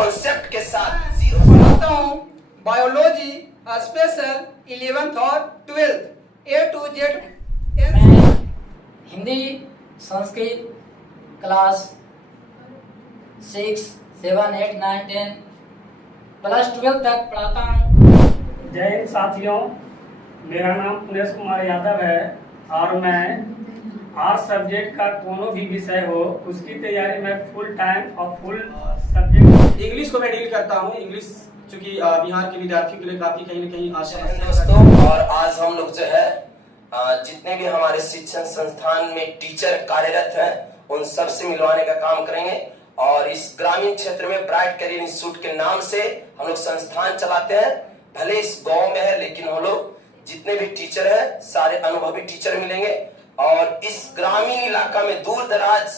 Concept के साथ पढ़ाता हूँ बायोलॉजी स्पेशल 11th और 12th A to Z। मैं हिंदी संस्कृत क्लास 6, 7, 8, 9, 10 प्लस 12 तक पढ़ाता हूँ। जय हिंद साथियों, मेरा नाम पुनेश कुमार यादव है और मैं आर्ट्स सब्जेक्ट का कोनो भी विषय हो उसकी तैयारी मैं फुल टाइम और फुल सब्जेक्ट इंग्लिश को मैं डील करता हूँ। इंग्लिश चूंकि बिहार के विद्यार्थियों के लिए काफी कहीं न कहीं दोस्तों, और आज हम लोग जो है जितने भी हमारे शिक्षण संस्थान में टीचर कार्यरत हैं उन सब से मिलवाने का काम करेंगे। और इस ग्रामीण क्षेत्र में ब्राइट करियर इंस्टीट्यूट के नाम से हम लोग संस्थान चलाते हैं। भले इस गांव में है लेकिन हम लोग जितने भी टीचर हैं सारे अनुभवी टीचर मिलेंगे। और इस ग्रामीण इलाका में दूर दराज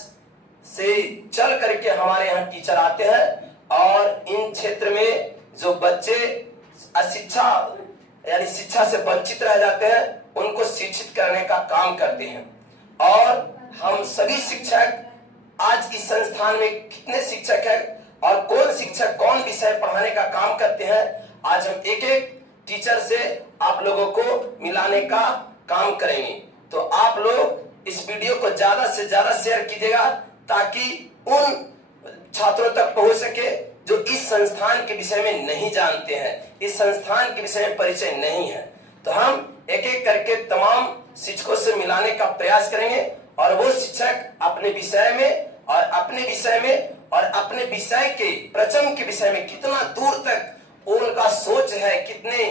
से चल करके हमारे यहाँ टीचर आते हैं और इन क्षेत्र में जो बच्चे अशिक्षा यानी शिक्षा से वंचित रह जाते हैं उनको शिक्षित करने का काम करते हैं। और हम सभी शिक्षक आज इस संस्थान में कितने शिक्षक हैं और कौन शिक्षक कौन विषय पढ़ाने का काम करते हैं, आज हम एक एक टीचर से आप लोगों को मिलाने का काम करेंगे। तो आप लोग इस वीडियो को ज्यादा से ज्यादा शेयर कीजिएगा ताकि उन छात्रों तक पहुंच सके जो इस संस्थान के विषय में नहीं जानते हैं, इस संस्थान के विषय में परिचय नहीं है। तो हम एक एक करके तमाम शिक्षकों से मिलाने का प्रयास करेंगे और वो शिक्षक अपने विषय में और अपने विषय के प्रचम के विषय में कितना दूर तक उनका सोच है, कितने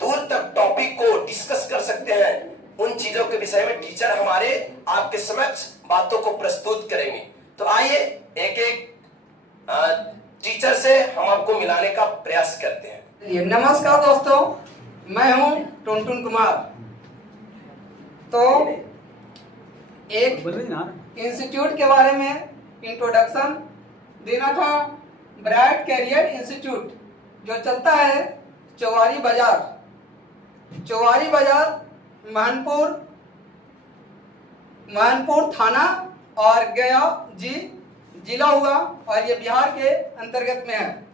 दूर तक टॉपिक को डिस्कस कर सकते हैं, उन चीजों के विषय में टीचर हमारे आपके समक्ष बातों को प्रस्तुत करेंगे। तो आइए एक एक टीचर से हम आपको मिलाने का प्रयास करते हैं। नमस्कार दोस्तों, मैं हूं टुनटुन कुमार। तो एक इंस्टीट्यूट के बारे में इंट्रोडक्शन देना था। ब्राइट करियर इंस्टीट्यूट जो चलता है चौवारी बाजार महनपुर थाना और गया जिला हुआ और ये बिहार के अंतर्गत में है।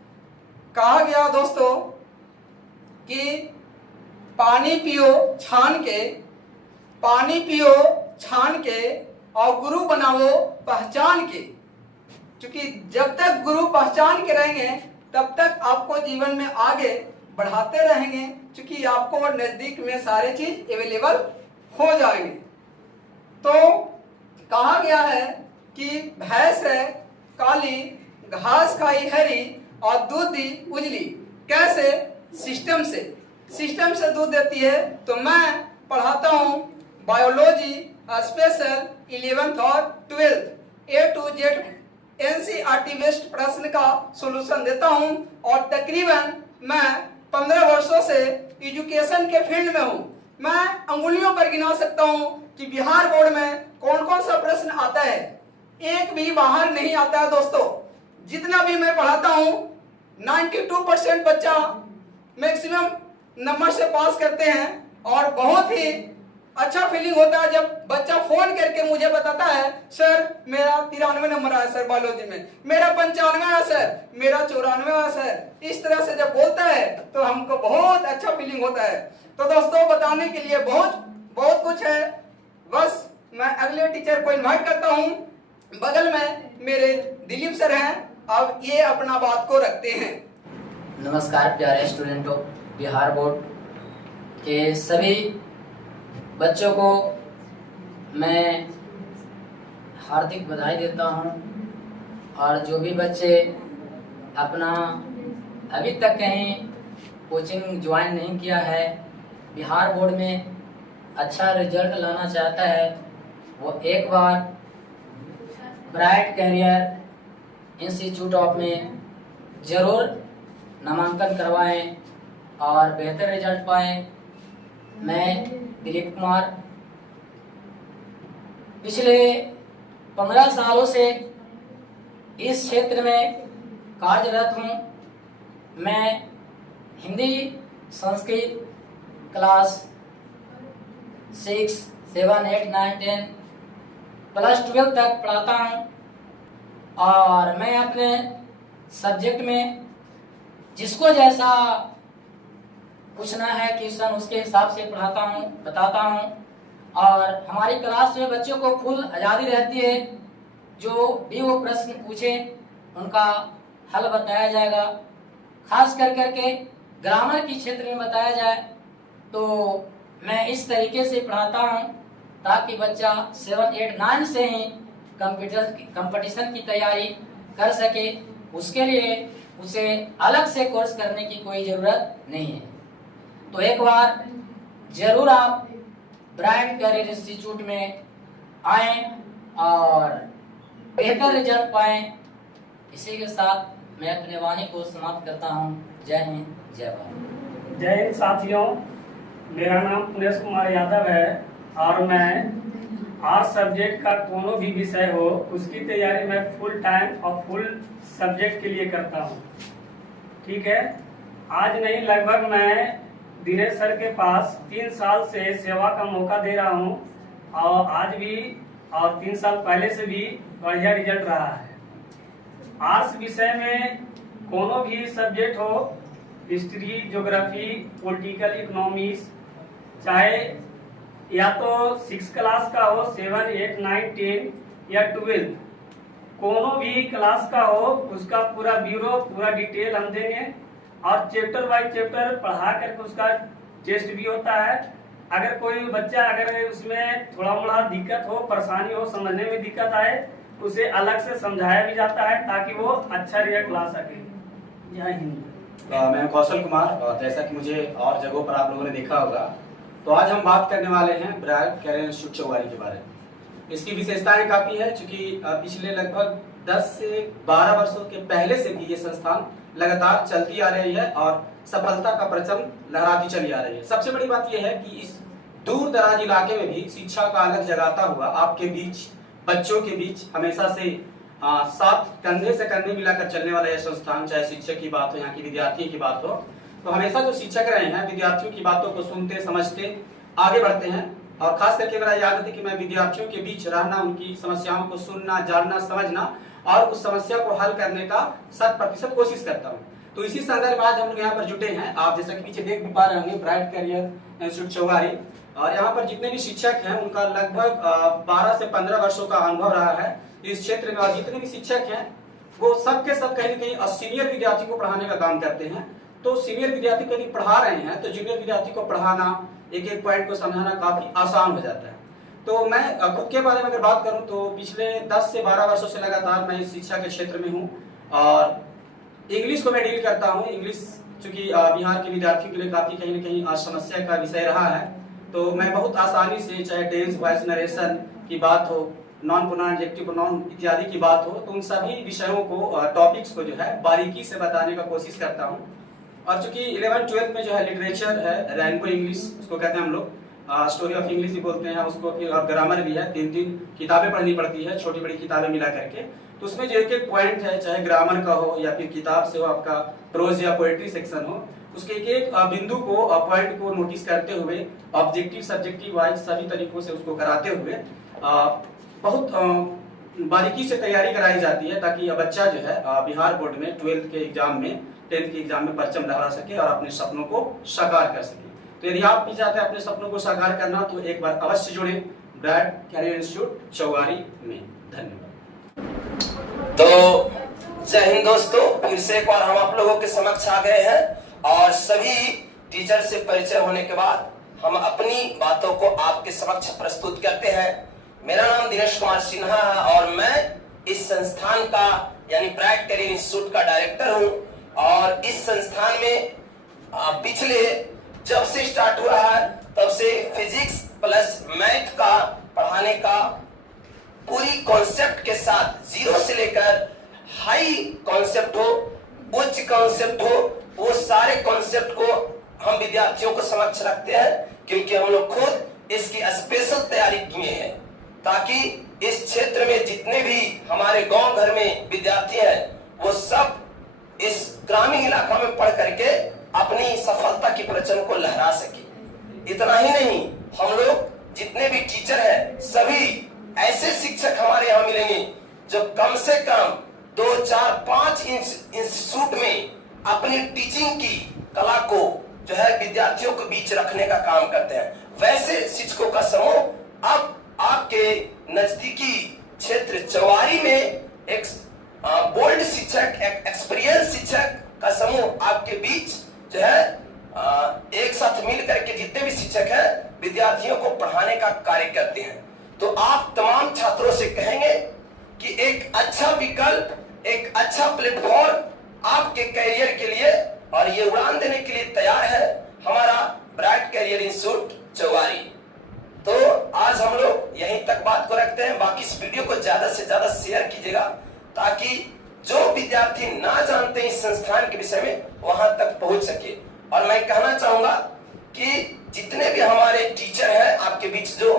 कहा गया दोस्तों कि पानी पियो छान के और गुरु बनाओ पहचान के। क्योंकि जब तक गुरु पहचान के रहेंगे तब तक आपको जीवन में आगे बढ़ाते रहेंगे, क्योंकि आपको नजदीक में सारे चीज अवेलेबल हो जाएंगे। तो कहा गया है कि भैंस है काली घास खाई हरी और दूध दी उजली। कैसे? सिस्टम से दूध देती है। तो मैं पढ़ाता हूँ बायोलॉजी स्पेशल 11th और 12th A to Z NCERT based प्रश्न का सॉल्यूशन देता हूँ। और तकरीबन मैं 15 वर्षों से एजुकेशन के फील्ड में हूँ। मैं अंगुलियों पर गिना सकता हूँ कि बिहार बोर्ड में कौन कौन सा प्रश्न आता है, एक भी बाहर नहीं आता है दोस्तों। जितना भी मैं पढ़ाता हूँ 92% बच्चा मैक्सिमम नंबर से पास करते हैं। और बहुत ही अच्छा फीलिंग होता है जब बच्चा फोन करके मुझे बताता है सर मेरा 93 नंबर आया सर बायोलॉजी में, मेरा 95 आया सर, मेरा 94 आया सर। इस तरह से जब बोलता है तो हमको बहुत अच्छा फीलिंग होता है। तो दोस्तों बताने के लिए बहुत कुछ है। बस मैं अगले टीचर को इन्वाइट करता हूँ। बगल में मेरे दिलीप सर हैं, अब ये अपना बात को रखते हैं। नमस्कार प्यारे स्टूडेंटों, बिहार बोर्ड के सभी बच्चों को मैं हार्दिक बधाई देता हूं। और जो भी बच्चे अपना अभी तक कहीं कोचिंग ज्वाइन नहीं किया है, बिहार बोर्ड में अच्छा रिजल्ट लाना चाहता है, वो एक बार ब्राइट करियर इंस्टीट्यूट ऑफ में ज़रूर नामांकन करवाएं और बेहतर रिजल्ट पाएं। मैं दिलीप कुमार पिछले 15 सालों से इस क्षेत्र में कार्यरत हूँ। मैं हिंदी संस्कृत क्लास 6, 7, 8, 9, 10 प्लस 12 तक पढ़ाता हूँ। और मैं अपने सब्जेक्ट में जिसको जैसा पूछना है क्वेश्चन उसके हिसाब से पढ़ाता हूँ, बताता हूँ। और हमारी क्लास में बच्चों को फुल आज़ादी रहती है, जो भी वो प्रश्न पूछे उनका हल बताया जाएगा। खास कर करके ग्रामर की क्षेत्र में बताया जाए तो मैं इस तरीके से पढ़ाता हूँ ताकि बच्चा 7, 8, 9 से ही कंपटीशन की तैयारी कर सके। उसके लिए उसे अलग से कोर्स करने की कोई ज़रूरत नहीं है। तो एक बार जरूर आप ब्राइट करियर इंस्टीट्यूट में आएं और बेहतर रिजल्ट पाएं। इसी के साथ मैं अपने वाणी को समाप्त करता हूं। जय हिंद, जय भारत। जय हिंद साथियों, मेरा नाम पुनेश कुमार यादव है और मैं आर्ट्स सब्जेक्ट का कोनो भी विषय हो उसकी तैयारी मैं फुल टाइम और फुल सब्जेक्ट के लिए करता हूँ। ठीक है, आज नहीं लगभग मैं दिनेश सर के पास 3 साल से सेवा का मौका दे रहा हूँ और आज भी और 3 साल पहले से भी बढ़िया रिजल्ट रहा है। आर्ट्स विषय में कोनो भी सब्जेक्ट हो, हिस्ट्री, ज्योग्राफी, पॉलिटिकल इकोनॉमिक्स, चाहे या तो 6 क्लास का हो, 7, 8, 9, 10 या 12, कोनो भी क्लास का हो उसका पूरा ब्यूरो, पूरा डिटेल हम देंगे और चैप्टर बाय चैप्टर पढ़ा करके उसका टेस्ट भी होता है। अगर कोई बच्चा अगर उसमें थोड़ा मोड़ा दिक्कत हो, परेशानी हो, समझने में दिक्कत आए, उसे अलग से समझाया भी जाता है ताकि वो अच्छा रिजल्ट ला सके। जय हिंद। मैं कौशल कुमार, और जैसा कि मुझे और जगहों पर आप लोगों ने देखा होगा, तो आज हम बात करने वाले हैं ब्राइट करियर इंस्टीट्यूट चौगारी के बारे में। इसकी विशेषताएं काफी है, क्योंकि पिछले लगभग 10 से 12 वर्षों के पहले से भी ये संस्थान लगातार चलती आ रही है और सफलता का परचम लहराती चली आ रही है। सबसे बड़ी बात यह है कि इस दूर दराज इलाके में भी शिक्षा का अलग जगाता हुआ आपके बीच, बच्चों के बीच हमेशा से साथ कंधे से कंधे मिलाकर चलने वाला यह संस्थान, चाहे शिक्षक की बात हो, यहाँ की विद्यार्थियों की बात हो, तो हमेशा जो शिक्षक रहे हैं विद्यार्थियों की बातों को सुनते, समझते, आगे बढ़ते हैं। और खास करके मेरा याद है कि मैं विद्यार्थियों के बीच रहना, उनकी समस्याओं को सुनना, जानना, समझना और उस समस्या को हल करने का 100% कोशिश करता हूँ। तो इसी संदर्भ में आज हम लोग यहाँ पर जुटे हैं। आप जैसा कि पीछे देख भी पा रहे होंगे, ब्राइट करियर इंस्टीट्यूट चौगारी, और यहाँ पर जितने भी शिक्षक हैं उनका लगभग 12 से 15 वर्षों का अनुभव रहा है इस क्षेत्र में। और जितने भी शिक्षक हैं वो सबके सब कहीं न कहीं सीनियर विद्यार्थी को पढ़ाने का काम करते हैं। तो सीनियर विद्यार्थी को यदि पढ़ा रहे हैं तो जूनियर विद्यार्थी को पढ़ाना, एक एक पॉइंट को समझाना काफी आसान हो जाता है। तो मैं खुद के बारे में अगर बात करूं तो पिछले 10 से 12 वर्षों से लगातार मैं इस शिक्षा के क्षेत्र में हूं और इंग्लिश को मैं डील करता हूं। इंग्लिश चूंकि बिहार के विद्यार्थियों के लिए काफी कहीं न कहीं समस्या का विषय रहा है, तो मैं बहुत आसानी से, चाहे टेंस, वॉइस नरेशन की बात हो, नॉन प्रोनाउन, एडजेक्टिव प्रोनाउन इत्यादि की बात हो, तो उन सभी विषयों को, टॉपिक्स को जो है बारीकी से बताने का कोशिश करता हूं। और चूंकि 11th 12th में जो है लिटरेचर है, रैंको इंग्लिश उसको कहते हैं हम लोग, स्टोरी ऑफ इंग्लिश भी बोलते हैं उसको, फिर और ग्रामर भी है, 3 किताबें पढ़नी पड़ती है, छोटी बड़ी किताबें मिला करके। तो उसमें जो एक पॉइंट है, चाहे ग्रामर का हो या फिर किताब से हो, आपका प्रोज या पोएट्री सेक्शन हो, उसके एक बिंदु को, पॉइंट को नोटिस करते हुए ऑब्जेक्टिव, सब्जेक्टिव वाइज सभी तरीकों से उसको कराते हुए बहुत बारीकी से तैयारी कराई जाती है ताकि बच्चा जो है बिहार बोर्ड में 12th के एग्जाम में, 10th के एग्जाम में परचम लहरा सके और अपने सपनों को साकार कर सके। तो यदि आप भी चाहते हैं अपने सपनों को साकार करना तो एक बार अवश्य जुड़े ब्राइट करियर इंस्टीट्यूट चौगारी में। धन्यवाद। तो जय हिंद दोस्तों, फिर से एक बार हम आप लोगों के समक्ष आ गए हैं और सभी टीचर से परिचय होने के बाद हम अपनी बातों को आपके समक्ष प्रस्तुत करते हैं। मेरा नाम दिनेश कुमार सिन्हा है और मैं इस संस्थान का यानी ब्राइट करियर इंस्टीट्यूट का डायरेक्टर हूं। और इस संस्थान में पिछले जब से स्टार्ट हुआ है तब से फिजिक्स प्लस मैथ का पढ़ाने का पूरी कॉन्सेप्ट के साथ, 0 से लेकर हाई कॉन्सेप्ट हो, उच्च कॉन्सेप्ट हो, वो सारे कॉन्सेप्ट को हम विद्यार्थियों को समक्ष रखते हैं, क्योंकि हम लोग खुद इसकी स्पेशल तैयारी किए हैं ताकि इस क्षेत्र में जितने भी हमारे गांव घर में विद्यार्थी हैं वो सब इस ग्रामीण इलाका में पढ़ करके अपनी सफलता की परचम को लहरा सके। इतना ही नहीं, हम लोग जितने भी टीचर हैं सभी ऐसे शिक्षक हमारे यहाँ मिलेंगे जो कम से कम 2, 4, 5 इंस्टीट्यूट में अपनी टीचिंग की कला को जो है विद्यार्थियों के बीच रखने का काम करते हैं। वैसे शिक्षकों का समूह अब आपके नजदीकी क्षेत्र चौवारी में एक बोल्ड शिक्षक, एक एक्सपीरियंस शिक्षक का समूह आपके बीच जो है एक साथ मिलकर के जितने भी शिक्षक हैं विद्यार्थियों को पढ़ाने का कार्य करते हैं। तो आप तमाम छात्रों से कहेंगे कि एक अच्छा विकल्प, एक अच्छा प्लेटफॉर्म आपके करियर के लिए और ये उड़ान देने के लिए तैयार है हमारा ब्राइट करियर इंस्टीट्यूट चौवारी। तो आज हम लोग यहीं तक बात को रखते हैं। बाकी इस वीडियो को ज्यादा से ज्यादा शेयर कीजिएगा ताकि जो विद्यार्थी ना जानते इस संस्थान के विषय में वहां तक पहुंच सके। और मैं कहना चाहूंगा कि जितने भी हमारे टीचर हैं आपके बीच जो,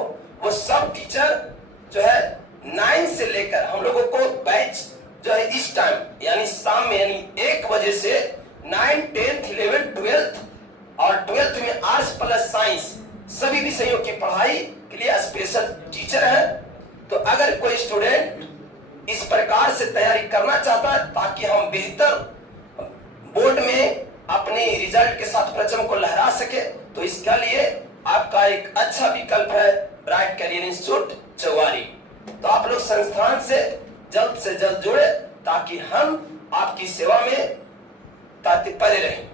वो सब टीचर जो है 9 से लेकर हम लोगों को बैच जो है इस टाइम यानी शाम में यानी 1 बजे से 9, 10th, 11th, 12th और 12th में आर्ट्स प्लस साइंस सभी विषयों की पढ़ाई के लिए स्पेशल टीचर है। तो अगर कोई स्टूडेंट इस प्रकार से तैयारी करना चाहता है ताकि हम बेहतर बोर्ड में अपने रिजल्ट के साथ परचम को लहरा सके, तो इसके लिए आपका एक अच्छा विकल्प है ब्राइट करियर इंस्टीट्यूट चौवारी। तो आप लोग संस्थान से जल्द जुड़े ताकि हम आपकी सेवा में तत्पर रहें।